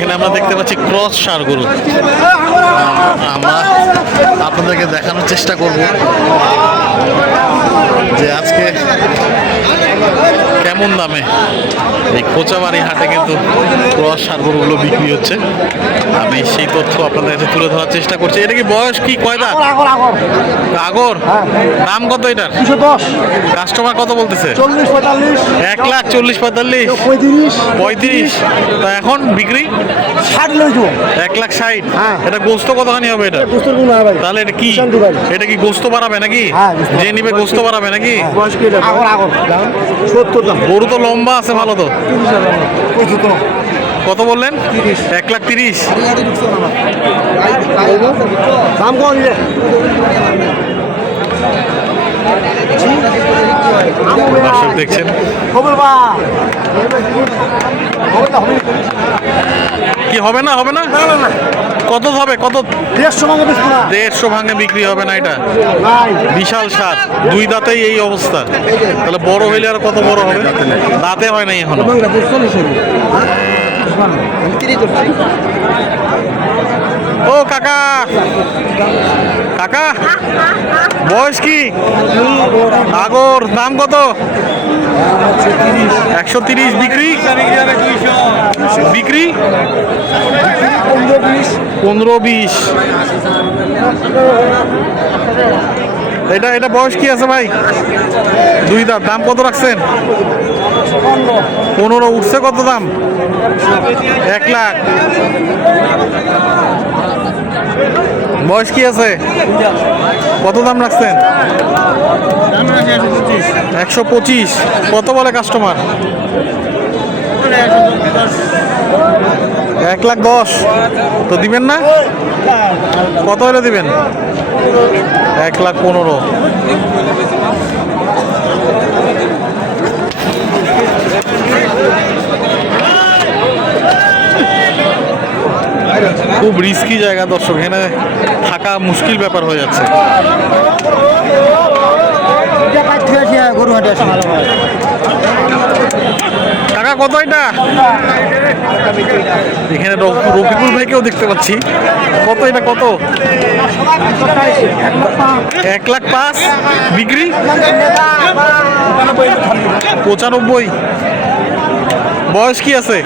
এখানে আমরা দেখতে পাচ্ছি ক্রস সার গরু। আমরা আপনাদেরকে দেখানোর চেষ্টা করব যে আজকে কেমন দামে? এই কোচাবাড়ি হাটে কিন্তু ক্রস সার গরুগুলো বিক্রি হচ্ছে। আমি সেই তথ্য আপনাদের কাছে তুলে ধরার চেষ্টা করছি। এটা কি বয়স কি? কয় দাঁত? আগর আগর আগর। দাম কত এটার? কাস্টমার কত বলতেছে? এক লাখ চল্লিশ পঁয়তাল্লিশ। পঁয়ত্রিশ। পঁয়ত্রিশ। তা এখন বিক্রি? ষাট এক লাখ ষাট। হ্যাঁ। এটা গোস্ত কতখানি হবে এটা? হয় তাহলে এটা কি? এটা কি গোস্ত বাড়াবে নাকি? হ্যাঁ, যে নিবে গোস্ত বাড়াবে নাকি? বয়স কি আগর আগর। সত্তর দাম। গরু তো লম্বা আছে ভালো তো। কত বললেন? এক লাখ তিরিশ। দাম কম দর্শক দেখছেন। কি হবে না হবে না? কত হবে, কত? দেড়শো ভাঙে বিক্রি হবে না এটা? বিশাল সার, দুই দাঁতেই এই অবস্থা। তাহলে বড় হইলে আর কত বড় হবে? দাঁতে হয় নাই এখনও। ও কাকা! কাকা বয়স কি? আগর দাম কত? একশো তিরিশ বিক্রি? বিক্রি? পনেরো বিশ। এটা এটা বয়স কি আছে ভাই? দুই দাম দাম কত রাখছেন? পনেরো উঠছে কত দাম? এক লাখ। বয়স কি আছে? কত দাম রাখছেন? একশো পঁচিশ। কত বলে কাস্টমার এক লাখ দশ। তো দিবেন না? কত হলে দিবেন? এক লাখ পনেরো। খুব রিস্কি জায়গা দর্শক, এখানে থাকা মুশকিল ব্যাপার হয়ে যাচ্ছে। টাকা কত এটা? এখানে রফ- রফিকুল ভাইকেও দেখতে পাচ্ছি। কত এটা, কত? এক লাখ পাঁচ। বিক্রি? পঁচানব্বই। বয়স কি আছে?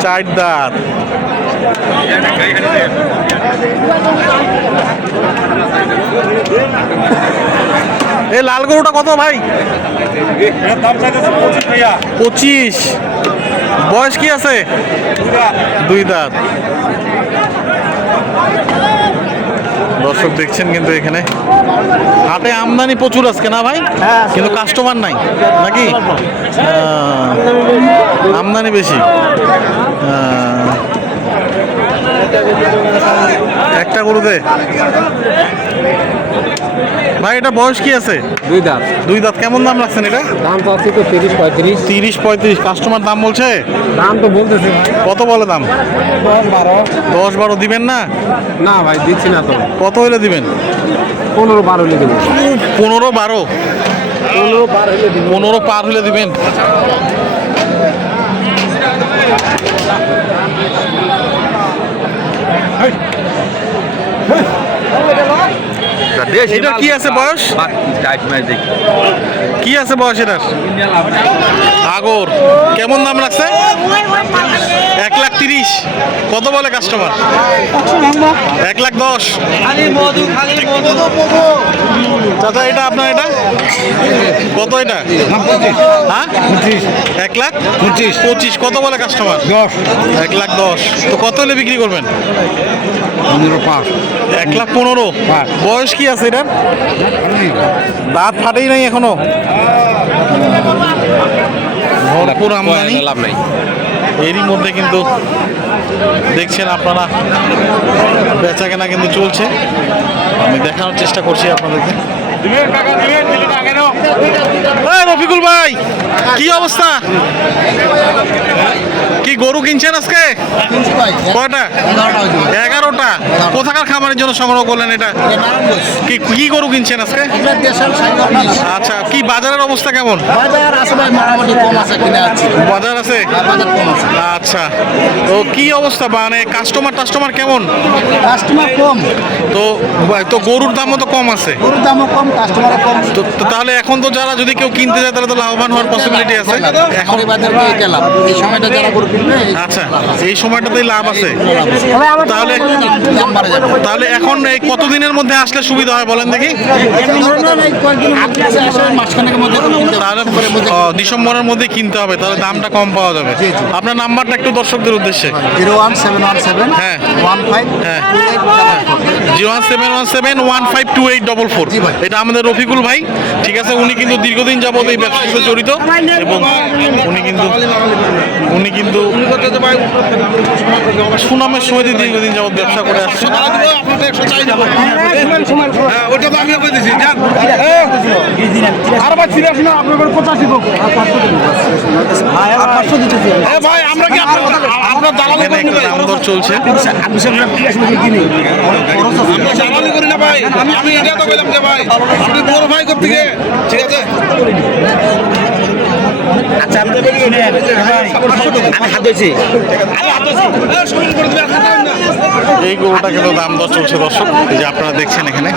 চার দাঁত। এ লাল গরুটা কত ভাই? পঁচিশ বয়স কি আছে? দুই দাঁত। দর্শক দেখছেন কিন্তু এখানে। হাটে আমদানি প্রচুর আজকে না ভাই? হ্যাঁ। কিন্তু কাস্টমার নাই নাকি? আমদানি বেশি। আহ, একটা গরুতে ভাই এটা বয়স কি আছে? দুই দাঁত। দুই দাঁত। কেমন দাম রাখছেন এটা? দাম পাচ্ছি তো তিরিশ পঁয়ত্রিশ। তিরিশ পঁয়ত্রিশ। কাস্টমার দাম বলছে? দাম তো বলতেছে। কত বলে দাম? দশ বারো। দশ বারো দিবেন না? না ভাই দিচ্ছি না তো। কত হলে দিবেন? পনেরো বারো লিখে দেবো। পনেরো বারো? পনেরো বারো হলে পনেরো পার হলে দিবেন? এটার কি আছে বয়স? কি আছে বয়স এটার? আগর কেমন নাম রাখছে? এক লাখ তিরিশ। কত বলে কাস্টমার এক লাখ দশ। দাদা এটা আপনার এটা? কত এটা? হ্যাঁ? এক লাখ? পঁচিশ। পঁচিশ কত বলে কাস্টমার দশ। এক লাখ দশ। তো কত হলে বিক্রি করবেন? পনেরো পাঁচ। এক লাখ পনেরো। বয়স কি আছে এটা দাঁত ফাটেই নাই এখনও। ভরপুর আমদানি। লাভ নাই। এরই মধ্যে কিন্তু দেখছেন আপনারা বেচা কেনা কিন্তু চলছে। আমি দেখানোর চেষ্টা করছি আপনাদেরকে। রফিকুল ভাই কি অবস্থা? কি গরু কিনছেন আজকে? কয়টা? এগারোটা। কোথাকার খামারের জন্য সংগ্রহ করলেন এটা? কি কি গরু কিনছেন আজকে? আচ্ছা কি বাজারের অবস্থা কেমন? বাজার আছে? মোটামুটি কম আছে বাজার আছে বাজার কম আছে আচ্ছা। তো কি অবস্থা মানে কাস্টমার টাস্টমার কেমন? কাস্টমার কম। তো তো গরুর দামও তো কম আছে। গরুর দামও কম কম। তো তাহলে এখন তো যারা যদি কেউ কিনতে যায় তাহলে তো লাভবান হওয়ার পসিবিলিটি আছে। এখন এখন গেলাম এই সময়টা যারা গরু কিনবে আচ্ছা এই সময়টাতেই লাভ আছে। তাহলে তাহলে এখন এই কতদিনের মধ্যে আসলে সুবিধা হয় বলেন দেখি। তাহলে ডিসেম্বরের মধ্যে কিনতে হবে তাহলে দামটা কম পাওয়া যাবে। আপনার নাম্বারটা একটু দর্শকদের উদ্দেশ্যে। Zero one seven one seven হ্যাঁ। ওয়ান ফাইভ হ্যাঁ। Zero one seven one seven one five two eight double four. এটা আমাদের রফিকুল ভাই ঠিক আছে উনি কিন্তু দীর্ঘদিন যাবত এই ব্যবসার সাথে জড়িত এবং উনি কিন্তু উনি কিন্তু সুনামের সহিত দীর্ঘদিন যাবত ব্যবসা করে আসছে দর চলছে। করি না ভাই। আমি এটা তো বললাম যে ভাই। আপনি বড় ভাই করতে গিয়ে ঠিক আছে এই গরুটা কিন্তু দাম দর চলছে দর্শক এই যে আপনারা দেখছেন এখানে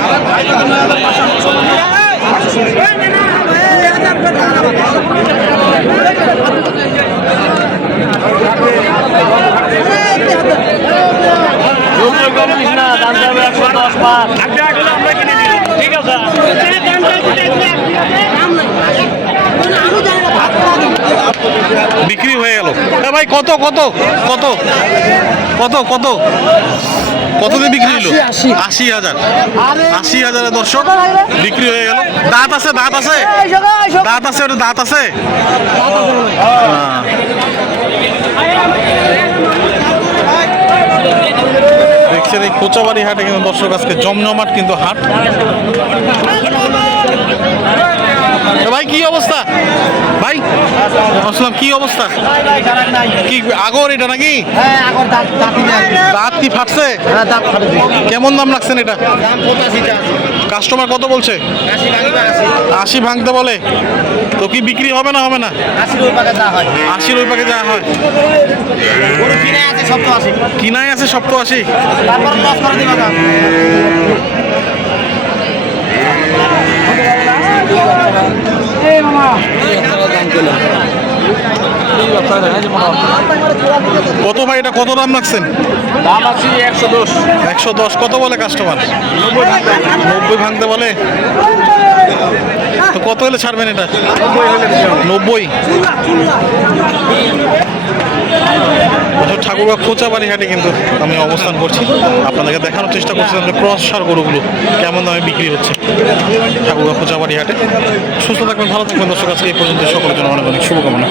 বিক্রি হয়ে গেল এ ভাই কত কত কত কত কত? কত দিয়ে বিক্রি হলো? আশি হাজার। আশি হাজারের দর্শক বিক্রি হয়ে গেল। দাঁত আছে দাঁত আছে? দাঁত আছে ওটা দাঁত আছে? হ্যাঁ। দেখছেন এই কোচাবাড়ি হাটে কিন্তু দর্শক আজকে জমজমাট কিন্তু হাট। ভাই কি অবস্থা? ভাই আসলাম কি অবস্থা? কি আগর এটা নাকি? দাঁত কি ফাটছে? কেমন দাম রাখছেন এটা? কাস্টমার কত বলছে? আশি ভাঙতে বলে। তো কি বিক্রি হবে না হবে না? আশির ওই পাকে যা হয়। কিনাই আছে সব তো আশি। দিবা দাম কত ভাই এটা কত দাম লাগছেন দাম আছে একশো দশ। একশো দশ। কত বলে কাস্টমার নব্বই ভাঙতে বলে? তো কত হলে ছাড়বেন এটা? নব্বই? ঠাকুরবা খোঁচাবাড়ি হাটে কিন্তু আমি অবস্থান করছি। আপনাদেরকে দেখানোর চেষ্টা করছিলাম যে ক্রস সার গরুগুলো কেমন দামে বিক্রি হচ্ছে ঠাকুরবা খোঁচাবাড়ি হাটে। সুস্থ থাকবেন, ভালো থাকবেন। দর্শক, আজকে এই পর্যন্ত সকলের জন্য অনেক অনেক শুভকামনা।